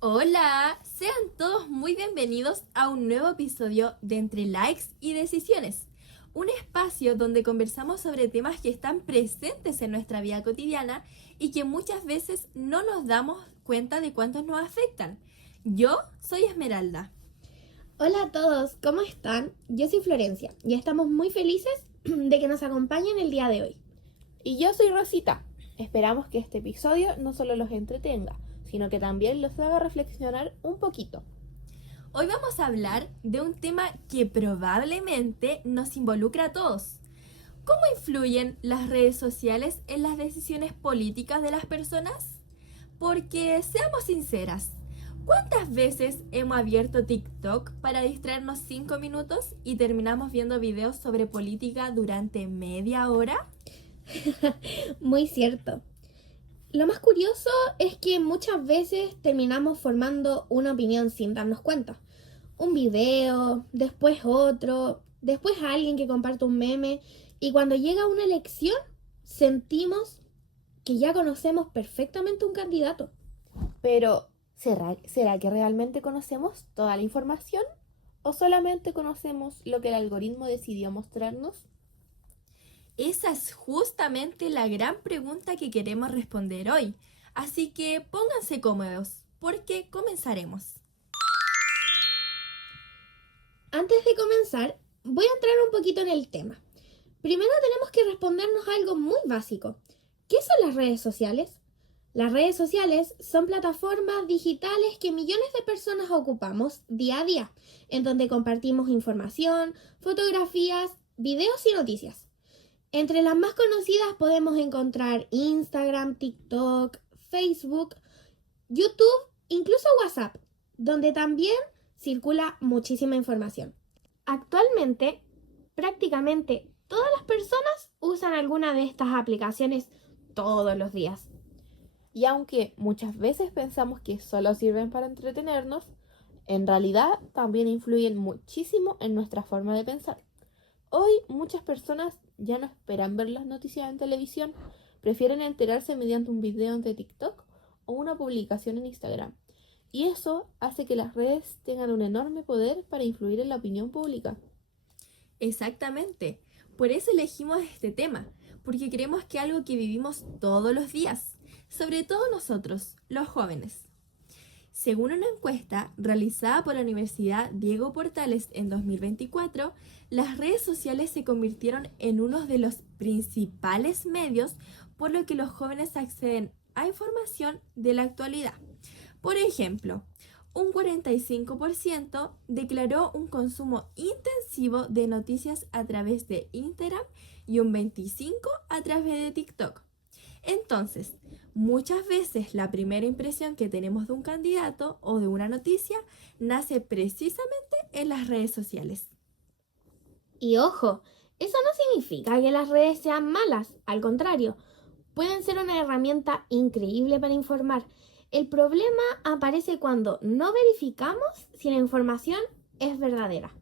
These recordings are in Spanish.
Hola, sean todos muy bienvenidos a un nuevo episodio de Entre Likes y Decisiones, un espacio donde conversamos sobre temas que están presentes en nuestra vida cotidiana y que muchas veces no nos damos cuenta de cuántos nos afectan. Yo soy Esmeralda. Hola a todos, ¿cómo están? Yo soy Florencia y estamos muy felices de que nos acompañen el día de hoy. Y yo soy Rosita. Esperamos que este episodio no solo los entretenga, sino que también los haga reflexionar un poquito. Hoy vamos a hablar de un tema que probablemente nos involucra a todos. ¿Cómo influyen las redes sociales en las decisiones políticas de las personas? Porque, seamos sinceras, ¿cuántas veces hemos abierto TikTok para distraernos 5 minutos y terminamos viendo videos sobre política durante media hora? Muy cierto. Lo más curioso es que muchas veces terminamos formando una opinión sin darnos cuenta. Un video, después otro, después alguien que comparte un meme y cuando llega una elección sentimos que ya conocemos perfectamente un candidato. Pero, ¿será que realmente conocemos toda la información? ¿O solamente conocemos lo que el algoritmo decidió mostrarnos? Esa es justamente la gran pregunta que queremos responder hoy. Así que pónganse cómodos, porque comenzaremos. Antes de comenzar, voy a entrar un poquito en el tema. Primero tenemos que respondernos algo muy básico. ¿Qué son las redes sociales? Las redes sociales son plataformas digitales que millones de personas ocupamos día a día, en donde compartimos información, fotografías, videos y noticias. Entre las más conocidas podemos encontrar Instagram, TikTok, Facebook, YouTube, incluso WhatsApp, donde también circula muchísima información. Actualmente, prácticamente todas las personas usan alguna de estas aplicaciones todos los días. Y aunque muchas veces pensamos que solo sirven para entretenernos, en realidad también influyen muchísimo en nuestra forma de pensar. Hoy muchas personas ya no esperan ver las noticias en televisión, prefieren enterarse mediante un video de TikTok o una publicación en Instagram. Y eso hace que las redes tengan un enorme poder para influir en la opinión pública. Exactamente. Por eso elegimos este tema, porque creemos que es algo que vivimos todos los días, sobre todo nosotros, los jóvenes. Según una encuesta realizada por la Universidad Diego Portales en 2024, las redes sociales se convirtieron en uno de los principales medios por lo que los jóvenes acceden a información de la actualidad. Por ejemplo, un 45% declaró un consumo intensivo de noticias a través de Instagram y un 25% a través de TikTok. Entonces, muchas veces la primera impresión que tenemos de un candidato o de una noticia nace precisamente en las redes sociales. Y ojo, eso no significa que las redes sean malas, al contrario, pueden ser una herramienta increíble para informar. El problema aparece cuando no verificamos si la información es verdadera.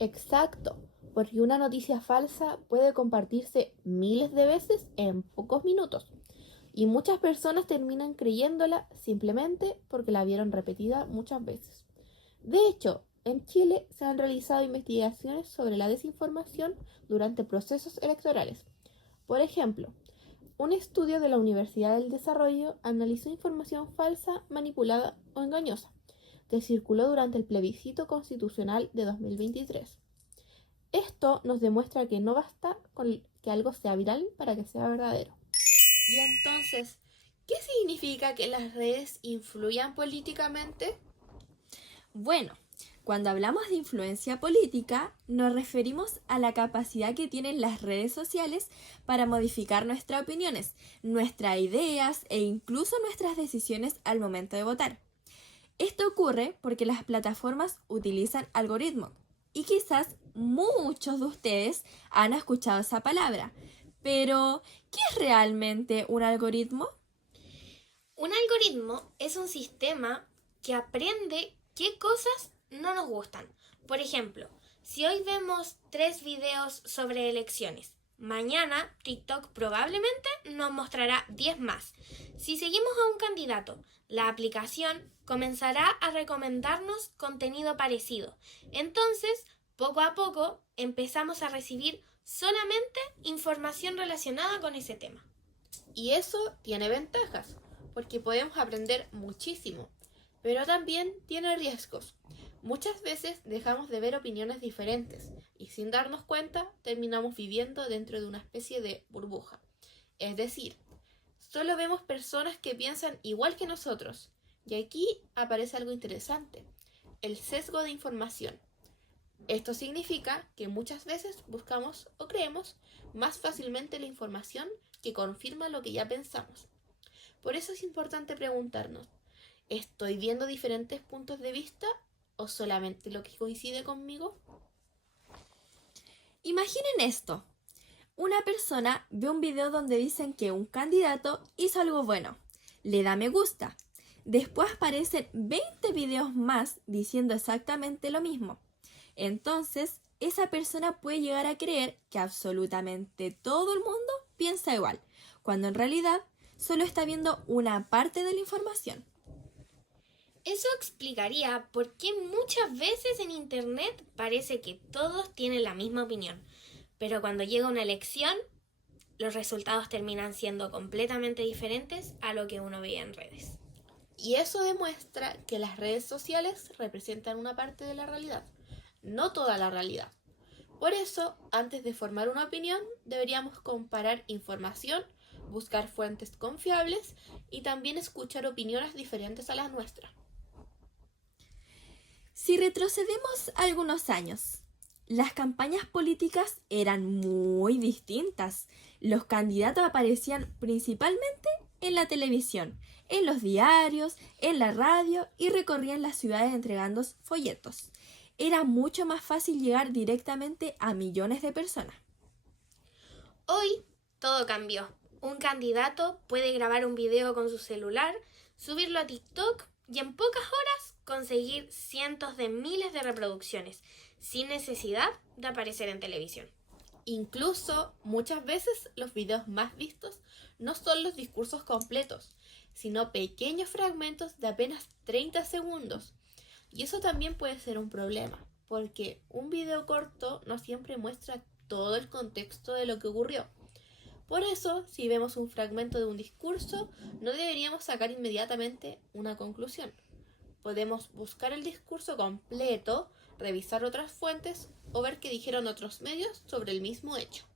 Exacto, porque una noticia falsa puede compartirse miles de veces en pocos minutos. Y muchas personas terminan creyéndola simplemente porque la vieron repetida muchas veces. De hecho, en Chile se han realizado investigaciones sobre la desinformación durante procesos electorales. Por ejemplo, un estudio de la Universidad del Desarrollo analizó información falsa, manipulada o engañosa que circuló durante el plebiscito constitucional de 2023. Esto nos demuestra que no basta con que algo sea viral para que sea verdadero. Y entonces, ¿qué significa que las redes influyan políticamente? Bueno, cuando hablamos de influencia política, nos referimos a la capacidad que tienen las redes sociales para modificar nuestras opiniones, nuestras ideas e incluso nuestras decisiones al momento de votar. Esto ocurre porque las plataformas utilizan algoritmos y quizás muchos de ustedes han escuchado esa palabra. Pero, ¿qué es realmente un algoritmo? Un algoritmo es un sistema que aprende qué cosas no nos gustan. Por ejemplo, si hoy vemos 3 videos sobre elecciones, mañana TikTok probablemente nos mostrará 10 más. Si seguimos a un candidato, la aplicación comenzará a recomendarnos contenido parecido. Entonces, poco a poco, empezamos a recibir solamente información relacionada con ese tema. Y eso tiene ventajas, porque podemos aprender muchísimo, pero también tiene riesgos. Muchas veces dejamos de ver opiniones diferentes y sin darnos cuenta terminamos viviendo dentro de una especie de burbuja. Es decir, solo vemos personas que piensan igual que nosotros. Y aquí aparece algo interesante, el sesgo de información. Esto significa que muchas veces buscamos o creemos más fácilmente la información que confirma lo que ya pensamos. Por eso es importante preguntarnos, ¿estoy viendo diferentes puntos de vista o solamente lo que coincide conmigo? Imaginen esto. Una persona ve un video donde dicen que un candidato hizo algo bueno, le da me gusta. Después aparecen 20 videos más diciendo exactamente lo mismo. Entonces, esa persona puede llegar a creer que absolutamente todo el mundo piensa igual, cuando en realidad solo está viendo una parte de la información. Eso explicaría por qué muchas veces en internet parece que todos tienen la misma opinión, pero cuando llega una elección, los resultados terminan siendo completamente diferentes a lo que uno veía en redes. Y eso demuestra que las redes sociales representan una parte de la realidad, no toda la realidad. Por eso, antes de formar una opinión, deberíamos comparar información, buscar fuentes confiables y también escuchar opiniones diferentes a las nuestras. Si retrocedemos algunos años, las campañas políticas eran muy distintas. Los candidatos aparecían principalmente en la televisión, en los diarios, en la radio y recorrían las ciudades entregando folletos. Era mucho más fácil llegar directamente a millones de personas. Hoy todo cambió. Un candidato puede grabar un video con su celular, subirlo a TikTok y en pocas horas conseguir cientos de miles de reproducciones, sin necesidad de aparecer en televisión. Incluso, muchas veces los videos más vistos no son los discursos completos, sino pequeños fragmentos de apenas 30 segundos. Y eso también puede ser un problema, porque un video corto no siempre muestra todo el contexto de lo que ocurrió. Por eso, si vemos un fragmento de un discurso, no deberíamos sacar inmediatamente una conclusión. Podemos buscar el discurso completo, revisar otras fuentes o ver qué dijeron otros medios sobre el mismo hecho.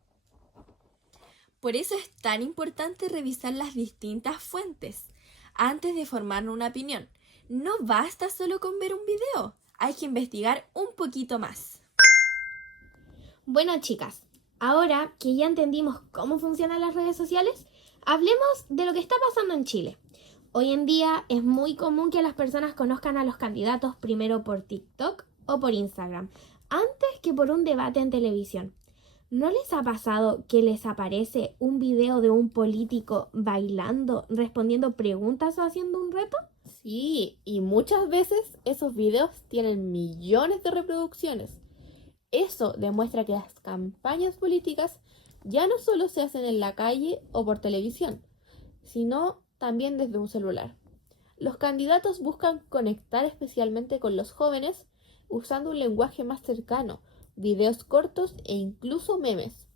Por eso es tan importante revisar las distintas fuentes antes de formar una opinión. No basta solo con ver un video, hay que investigar un poquito más. Bueno, chicas, ahora que ya entendimos cómo funcionan las redes sociales, hablemos de lo que está pasando en Chile. Hoy en día es muy común que las personas conozcan a los candidatos primero por TikTok o por Instagram, antes que por un debate en televisión. ¿No les ha pasado que les aparece un video de un político bailando, respondiendo preguntas o haciendo un reto? Sí, y muchas veces esos videos tienen millones de reproducciones. Eso demuestra que las campañas políticas ya no solo se hacen en la calle o por televisión, sino también desde un celular. Los candidatos buscan conectar especialmente con los jóvenes usando un lenguaje más cercano, videos cortos e incluso memes.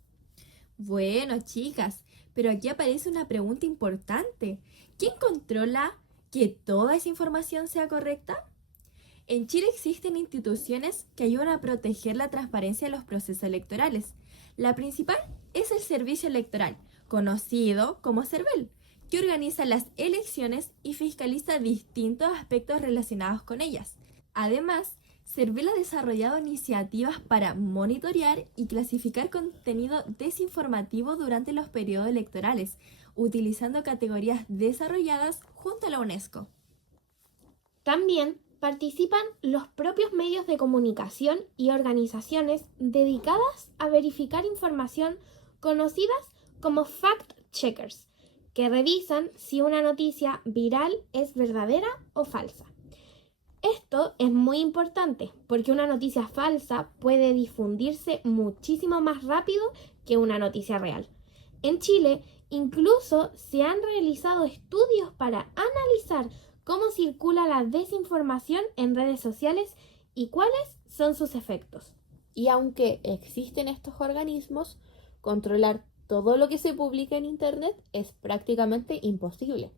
Bueno, chicas, pero aquí aparece una pregunta importante. ¿Quién controla que toda esa información sea correcta? En Chile existen instituciones que ayudan a proteger la transparencia de los procesos electorales. La principal es el Servicio Electoral, conocido como CERVEL, que organiza las elecciones y fiscaliza distintos aspectos relacionados con ellas. Además, CERVEL ha desarrollado iniciativas para monitorear y clasificar contenido desinformativo durante los periodos electorales, utilizando categorías desarrolladas junto a la UNESCO. También participan los propios medios de comunicación y organizaciones dedicadas a verificar información conocidas como fact-checkers, que revisan si una noticia viral es verdadera o falsa. Esto es muy importante porque una noticia falsa puede difundirse muchísimo más rápido que una noticia real. En Chile, incluso se han realizado estudios para analizar cómo circula la desinformación en redes sociales y cuáles son sus efectos. Y aunque existen estos organismos, controlar todo lo que se publica en Internet es prácticamente imposible.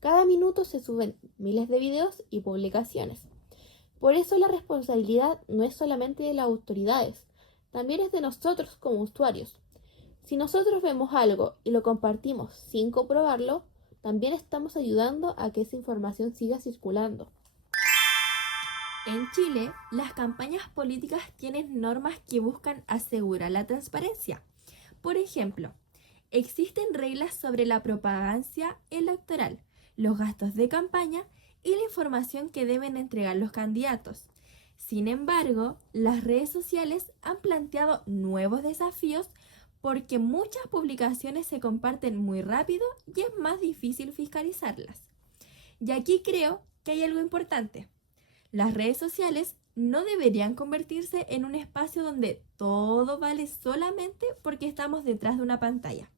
Cada minuto se suben miles de videos y publicaciones. Por eso la responsabilidad no es solamente de las autoridades, también es de nosotros como usuarios. Si nosotros vemos algo y lo compartimos sin comprobarlo, también estamos ayudando a que esa información siga circulando. En Chile, las campañas políticas tienen normas que buscan asegurar la transparencia. Por ejemplo, existen reglas sobre la propaganda electoral, los gastos de campaña y la información que deben entregar los candidatos. Sin embargo, las redes sociales han planteado nuevos desafíos porque muchas publicaciones se comparten muy rápido y es más difícil fiscalizarlas. Y aquí creo que hay algo importante. Las redes sociales no deberían convertirse en un espacio donde todo vale solamente porque estamos detrás de una pantalla.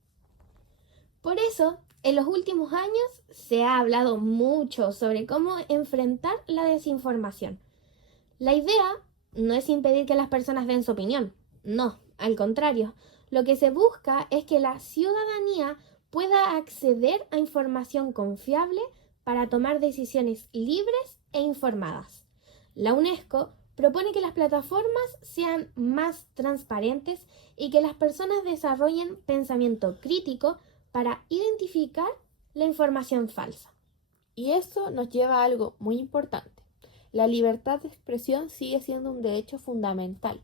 Por eso, en los últimos años se ha hablado mucho sobre cómo enfrentar la desinformación. La idea no es impedir que las personas den su opinión, no, al contrario. Lo que se busca es que la ciudadanía pueda acceder a información confiable para tomar decisiones libres e informadas. La UNESCO propone que las plataformas sean más transparentes y que las personas desarrollen pensamiento crítico para identificar la información falsa. Y eso nos lleva a algo muy importante. La libertad de expresión sigue siendo un derecho fundamental,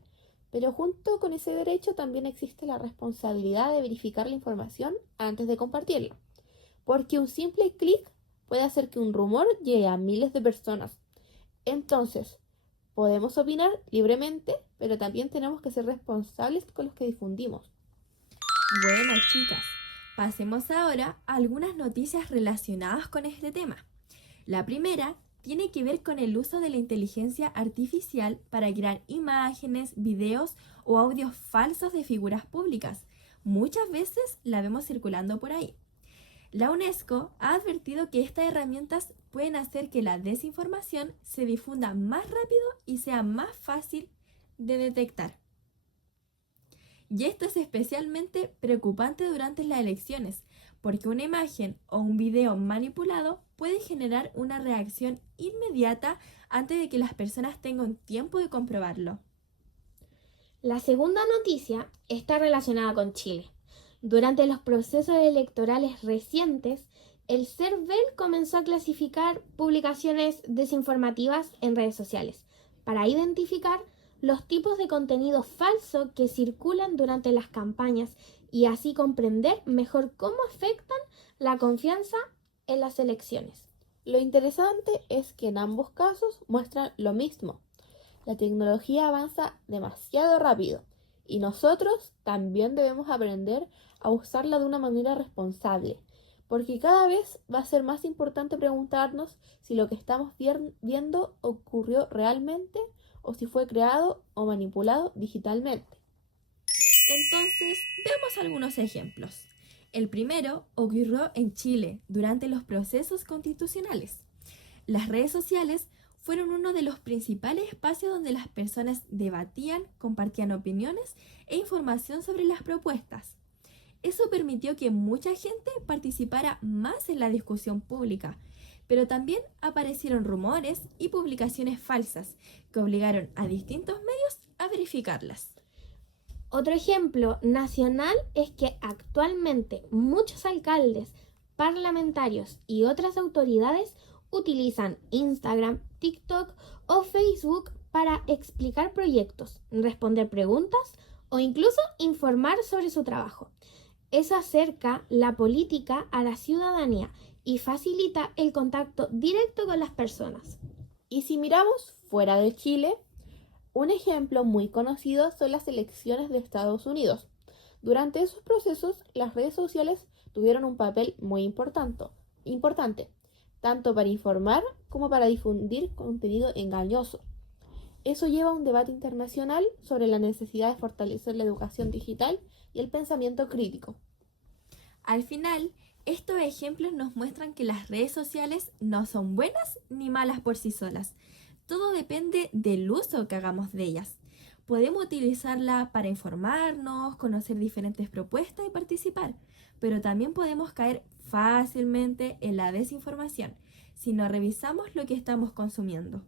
pero junto con ese derecho también existe la responsabilidad de verificar la información antes de compartirla, porque un simple clic puede hacer que un rumor llegue a miles de personas. Entonces, podemos opinar libremente, pero también tenemos que ser responsables con los que difundimos. Bueno, chicas, pasemos ahora a algunas noticias relacionadas con este tema. La primera tiene que ver con el uso de la inteligencia artificial para crear imágenes, videos o audios falsos de figuras públicas. Muchas veces la vemos circulando por ahí. La UNESCO ha advertido que estas herramientas pueden hacer que la desinformación se difunda más rápido y sea más fácil de detectar. Y esto es especialmente preocupante durante las elecciones, porque una imagen o un video manipulado puede generar una reacción inmediata antes de que las personas tengan tiempo de comprobarlo. La segunda noticia está relacionada con Chile. Durante los procesos electorales recientes, el CERVEL comenzó a clasificar publicaciones desinformativas en redes sociales para identificar los tipos de contenido falso que circulan durante las campañas y así comprender mejor cómo afectan la confianza en las elecciones. Lo interesante es que en ambos casos muestran lo mismo. La tecnología avanza demasiado rápido y nosotros también debemos aprender a usarla de una manera responsable, porque cada vez va a ser más importante preguntarnos si lo que estamos viendo ocurrió realmente o si fue creado o manipulado digitalmente. Entonces, veamos algunos ejemplos. El primero ocurrió en Chile durante los procesos constitucionales. Las redes sociales fueron uno de los principales espacios donde las personas debatían, compartían opiniones e información sobre las propuestas. Eso permitió que mucha gente participara más en la discusión pública, pero también aparecieron rumores y publicaciones falsas que obligaron a distintos medios a verificarlas. Otro ejemplo nacional es que actualmente muchos alcaldes, parlamentarios y otras autoridades utilizan Instagram, TikTok o Facebook para explicar proyectos, responder preguntas o incluso informar sobre su trabajo. Eso acerca la política a la ciudadanía y facilita el contacto directo con las personas. Y si miramos fuera de Chile, un ejemplo muy conocido son las elecciones de Estados Unidos. Durante esos procesos, las redes sociales tuvieron un papel muy importante, tanto para informar como para difundir contenido engañoso. Eso lleva a un debate internacional sobre la necesidad de fortalecer la educación digital y el pensamiento crítico. Al final, estos ejemplos nos muestran que las redes sociales no son buenas ni malas por sí solas. Todo depende del uso que hagamos de ellas. Podemos utilizarla para informarnos, conocer diferentes propuestas y participar, pero también podemos caer fácilmente en la desinformación si no revisamos lo que estamos consumiendo.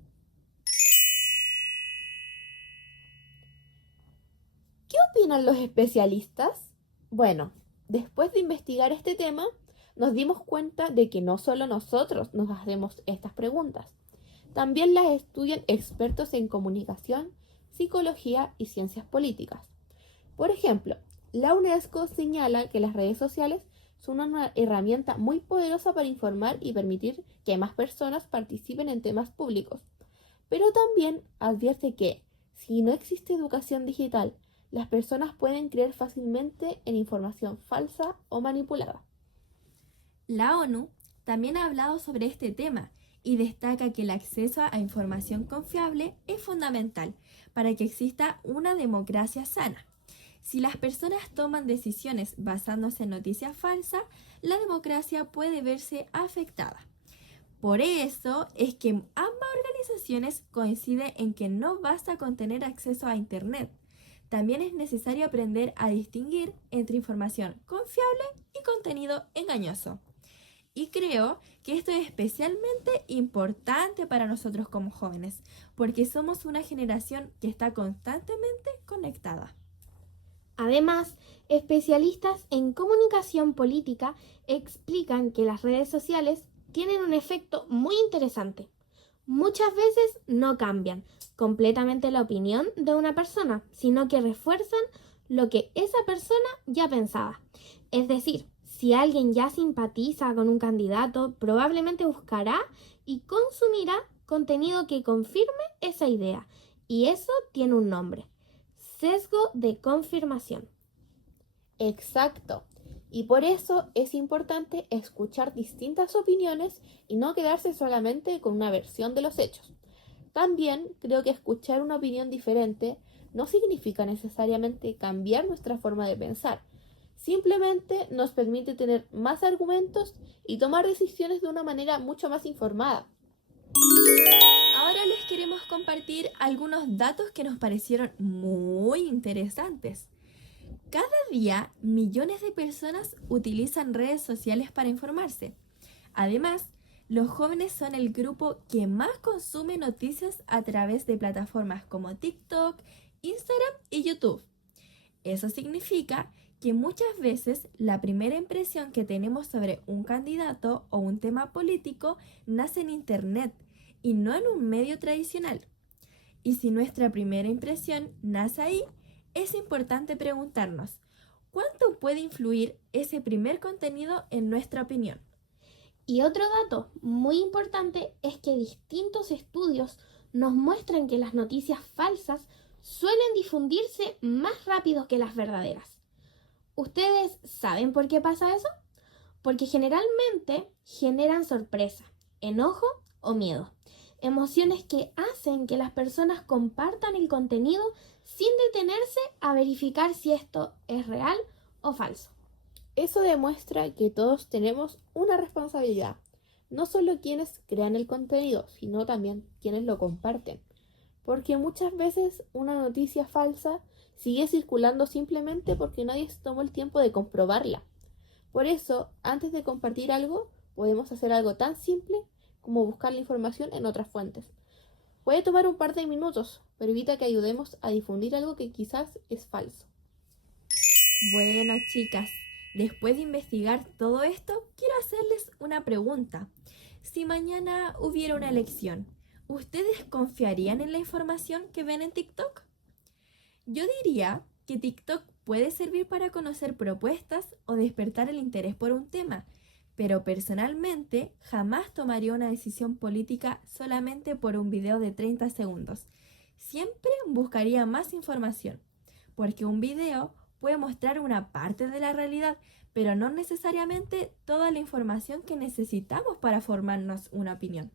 ¿Qué opinan los especialistas? Bueno, después de investigar este tema, nos dimos cuenta de que no solo nosotros nos hacemos estas preguntas, también las estudian expertos en comunicación, psicología y ciencias políticas. Por ejemplo, la UNESCO señala que las redes sociales son una herramienta muy poderosa para informar y permitir que más personas participen en temas públicos, pero también advierte que, si no existe educación digital, las personas pueden creer fácilmente en información falsa o manipulada. La ONU también ha hablado sobre este tema y destaca que el acceso a información confiable es fundamental para que exista una democracia sana. Si las personas toman decisiones basándose en noticias falsas, la democracia puede verse afectada. Por eso es que ambas organizaciones coinciden en que no basta con tener acceso a Internet. También es necesario aprender a distinguir entre información confiable y contenido engañoso. Y creo que esto es especialmente importante para nosotros como jóvenes, porque somos una generación que está constantemente conectada. Además, especialistas en comunicación política explican que las redes sociales tienen un efecto muy interesante. Muchas veces no cambian completamente la opinión de una persona, sino que refuerzan lo que esa persona ya pensaba. Es decir, si alguien ya simpatiza con un candidato, probablemente buscará y consumirá contenido que confirme esa idea. Y eso tiene un nombre: sesgo de confirmación. Exacto. Y por eso es importante escuchar distintas opiniones y no quedarse solamente con una versión de los hechos. También creo que escuchar una opinión diferente no significa necesariamente cambiar nuestra forma de pensar. Simplemente nos permite tener más argumentos y tomar decisiones de una manera mucho más informada. Ahora les queremos compartir algunos datos que nos parecieron muy interesantes. Cada día, millones de personas utilizan redes sociales para informarse. Además, los jóvenes son el grupo que más consume noticias a través de plataformas como TikTok, Instagram y YouTube. Eso significa que muchas veces la primera impresión que tenemos sobre un candidato o un tema político nace en Internet y no en un medio tradicional. Y si nuestra primera impresión nace ahí, es importante preguntarnos, ¿cuánto puede influir ese primer contenido en nuestra opinión? Y otro dato muy importante es que distintos estudios nos muestran que las noticias falsas suelen difundirse más rápido que las verdaderas. ¿Ustedes saben por qué pasa eso? Porque generalmente generan sorpresa, enojo o miedo. Emociones que hacen que las personas compartan el contenido sin detenerse a verificar si esto es real o falso. Eso demuestra que todos tenemos una responsabilidad, no solo quienes crean el contenido, sino también quienes lo comparten. Porque muchas veces una noticia falsa sigue circulando simplemente porque nadie se tomó el tiempo de comprobarla. Por eso, antes de compartir algo, podemos hacer algo tan simple como buscar la información en otras fuentes. Puede tomar un par de minutos, pero evita que ayudemos a difundir algo que quizás es falso. Bueno, chicas, después de investigar todo esto, quiero hacerles una pregunta. Si mañana hubiera una elección, ¿ustedes confiarían en la información que ven en TikTok? Yo diría que TikTok puede servir para conocer propuestas o despertar el interés por un tema, pero personalmente jamás tomaría una decisión política solamente por un video de 30 segundos. Siempre buscaría más información, porque un video puede mostrar una parte de la realidad, pero no necesariamente toda la información que necesitamos para formarnos una opinión.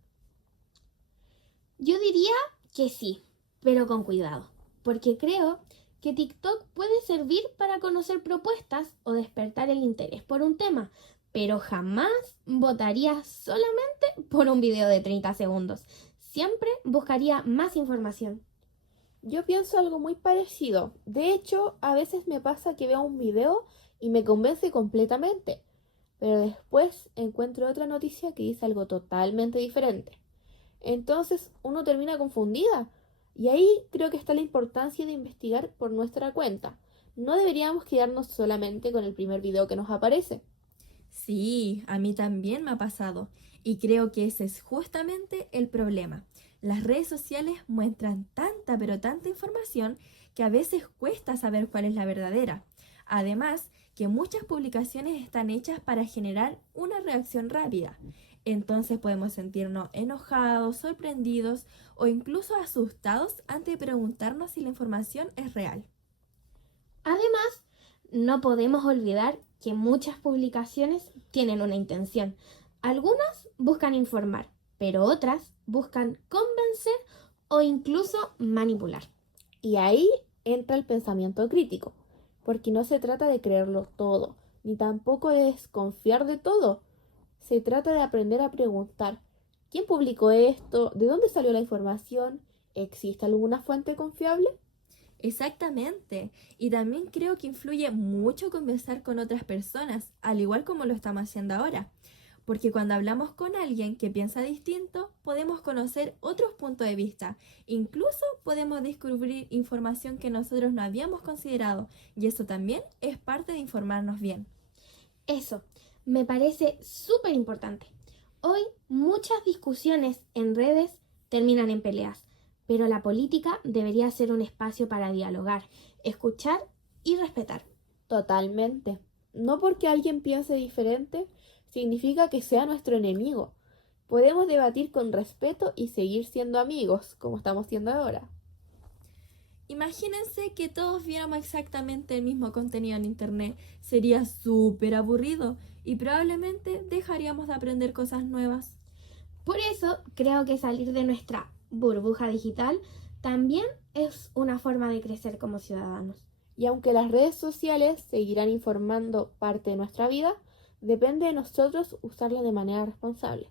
Yo diría que sí, pero con cuidado, porque creo que TikTok puede servir para conocer propuestas o despertar el interés por un tema, pero jamás votaría solamente por un video de 30 segundos. Siempre buscaría más información. Yo pienso algo muy parecido. De hecho, a veces me pasa que veo un video y me convence completamente, pero después encuentro otra noticia que dice algo totalmente diferente. Entonces uno termina confundida. Y ahí creo que está la importancia de investigar por nuestra cuenta. No deberíamos quedarnos solamente con el primer video que nos aparece. Sí, a mí también me ha pasado y creo que ese es justamente el problema. Las redes sociales muestran tanta pero tanta información que a veces cuesta saber cuál es la verdadera. Además, que muchas publicaciones están hechas para generar una reacción rápida. Entonces podemos sentirnos enojados, sorprendidos o incluso asustados antes de preguntarnos si la información es real. Además, no podemos olvidar que muchas publicaciones tienen una intención. Algunas buscan informar, pero otras buscan convencer o incluso manipular. Y ahí entra el pensamiento crítico, porque no se trata de creerlo todo, ni tampoco de desconfiar de todo. Se trata de aprender a preguntar, ¿quién publicó esto? ¿De dónde salió la información? ¿Existe alguna fuente confiable? Exactamente. Y también creo que influye mucho conversar con otras personas, al igual como lo estamos haciendo ahora. Porque cuando hablamos con alguien que piensa distinto, podemos conocer otros puntos de vista. Incluso podemos descubrir información que nosotros no habíamos considerado. Y eso también es parte de informarnos bien. Eso me parece súper importante. Hoy muchas discusiones en redes terminan en peleas, pero la política debería ser un espacio para dialogar, escuchar y respetar. Totalmente. No porque alguien piense diferente significa que sea nuestro enemigo. Podemos debatir con respeto y seguir siendo amigos, como estamos siendo ahora. Imagínense que todos viéramos exactamente el mismo contenido en internet. Sería súper aburrido y probablemente dejaríamos de aprender cosas nuevas. Por eso creo que salir de nuestra burbuja digital también es una forma de crecer como ciudadanos. Y aunque las redes sociales seguirán informando parte de nuestra vida, depende de nosotros usarlas de manera responsable.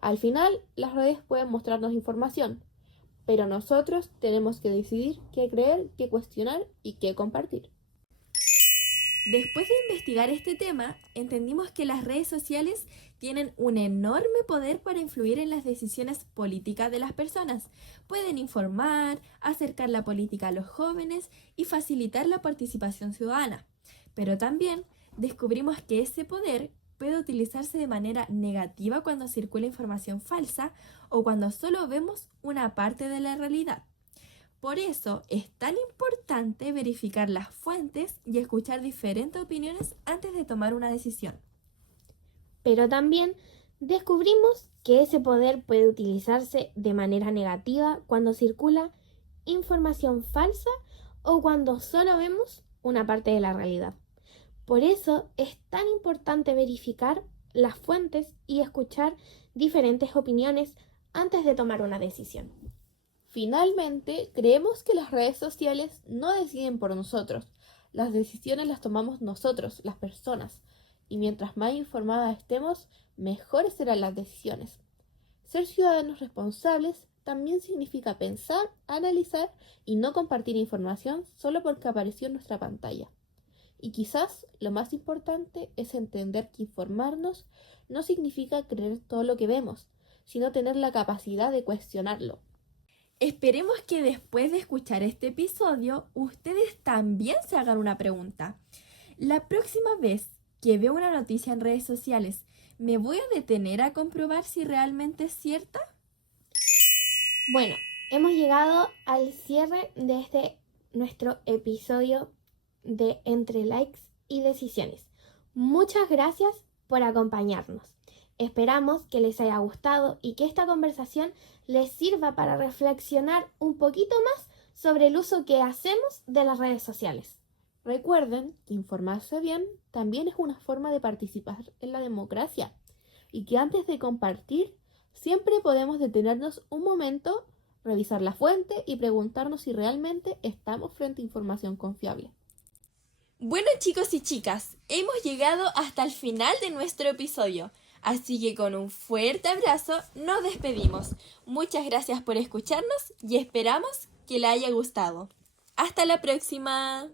Al final, las redes pueden mostrarnos información, pero nosotros tenemos que decidir qué creer, qué cuestionar y qué compartir. Después de investigar este tema, entendimos que las redes sociales tienen un enorme poder para influir en las decisiones políticas de las personas. Pueden informar, acercar la política a los jóvenes y facilitar la participación ciudadana. Pero también descubrimos que ese poder puede utilizarse de manera negativa cuando circula información falsa o cuando solo vemos una parte de la realidad. Por eso es tan importante verificar las fuentes y escuchar diferentes opiniones antes de tomar una decisión. Pero también descubrimos que ese poder puede utilizarse de manera negativa cuando circula información falsa o cuando solo vemos una parte de la realidad. Por eso es tan importante verificar las fuentes y escuchar diferentes opiniones antes de tomar una decisión. Finalmente, creemos que las redes sociales no deciden por nosotros. Las decisiones las tomamos nosotros, las personas. Y mientras más informadas estemos, mejores serán las decisiones. Ser ciudadanos responsables también significa pensar, analizar y no compartir información solo porque apareció en nuestra pantalla. Y quizás lo más importante es entender que informarnos no significa creer todo lo que vemos, sino tener la capacidad de cuestionarlo. Esperemos que después de escuchar este episodio, ustedes también se hagan una pregunta. La próxima vez que veo una noticia en redes sociales, ¿me voy a detener a comprobar si realmente es cierta? Bueno, hemos llegado al cierre de nuestro episodio de Entre Likes y Decisiones. Muchas gracias por acompañarnos. Esperamos que les haya gustado y que esta conversación les sirva para reflexionar un poquito más sobre el uso que hacemos de las redes sociales. Recuerden que informarse bien también es una forma de participar en la democracia y que antes de compartir siempre podemos detenernos un momento, revisar la fuente y preguntarnos si realmente estamos frente a información confiable. Bueno, chicos y chicas, hemos llegado hasta el final de nuestro episodio, así que con un fuerte abrazo nos despedimos. Muchas gracias por escucharnos y esperamos que les haya gustado. ¡Hasta la próxima!